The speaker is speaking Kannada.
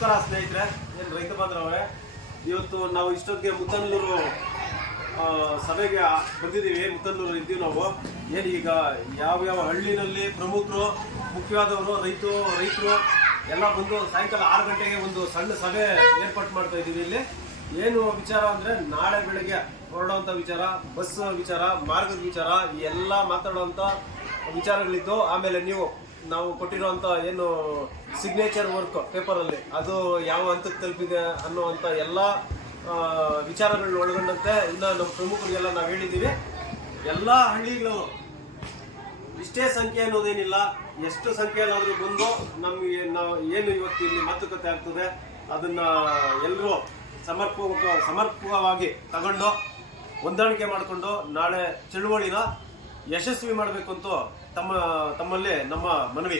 ನಮಸ್ಕಾರ ಸ್ನೇಹಿತರೆ, ಏನು ರೈತ ಬಾಂಧವರೇ, ಇವತ್ತು ನಾವು ಇಷ್ಟೊತ್ತಿಗೆ ಮುತ್ತನೂರು ಸಭೆಗೆ ಬಂದಿದ್ದೀವಿ. ಮುತ್ತನೂರು ಇದ್ದೀವಿ ನಾವು. ಏನು ಈಗ ಯಾವ್ಯಾವ ಹಳ್ಳಿನಲ್ಲಿ ಪ್ರಮುಖರು ಮುಖ್ಯವಾದವರು ರೈತರು ಎಲ್ಲ ಬಂದು ಸಾಯಂಕಾಲ 6 ಗಂಟೆಗೆ ಒಂದು ಸಣ್ಣ ಸಭೆ ಏರ್ಪಾಟ್ ಮಾಡ್ತಾ ಇದ್ದೀವಿ. ಇಲ್ಲಿ ಏನು ವಿಚಾರ ಅಂದರೆ ನಾಳೆ ಬೆಳಗ್ಗೆ ಹೊರಡುವಂಥ ವಿಚಾರ, ಬಸ್ ವಿಚಾರ, ಮಾರ್ಗದ ವಿಚಾರ, ಈ ಎಲ್ಲ ಮಾತಾಡುವಂಥ ವಿಚಾರಗಳಿದ್ದು. ಆಮೇಲೆ ನಾವು ಕೊಟ್ಟಿರುವಂಥ ಏನು ಸಿಗ್ನೇಚರ್ ವರ್ಕ್ ಪೇಪರಲ್ಲಿ ಅದು ಯಾವ ಹಂತಕ್ಕೆ ತಲುಪಿದೆ ಅನ್ನುವಂಥ ಎಲ್ಲ ವಿಚಾರಗಳನ್ನ ಒಳಗೊಂಡಂತೆ ಇನ್ನು ನಮ್ಮ ಪ್ರಮುಖರಿಗೆಲ್ಲ ನಾವು ಹೇಳಿದ್ದೀವಿ. ಎಲ್ಲ ಹಳ್ಳಿಗಳು ಇಷ್ಟೇ ಸಂಖ್ಯೆ ಅನ್ನೋದೇನಿಲ್ಲ, ಎಷ್ಟು ಸಂಖ್ಯೆಯಲ್ಲಾದರೂ ಬಂದು ನಮಗೆ ನಾವು ಏನು ಇವತ್ತು ಇಲ್ಲಿ ಮಾತುಕತೆ ಆಗ್ತದೆ ಅದನ್ನು ಎಲ್ಲರೂ ಸಮರ್ಪಕವಾಗಿ ತಗೊಂಡು ಹೊಂದಾಣಿಕೆ ಮಾಡಿಕೊಂಡು ನಾಳೆ ಚಳುವಳಿನ ಯಶಸ್ವಿ ಮಾಡಬೇಕು ಅಂತ ತಮ್ಮಲ್ಲಿ ನಮ್ಮ ಮನವಿ.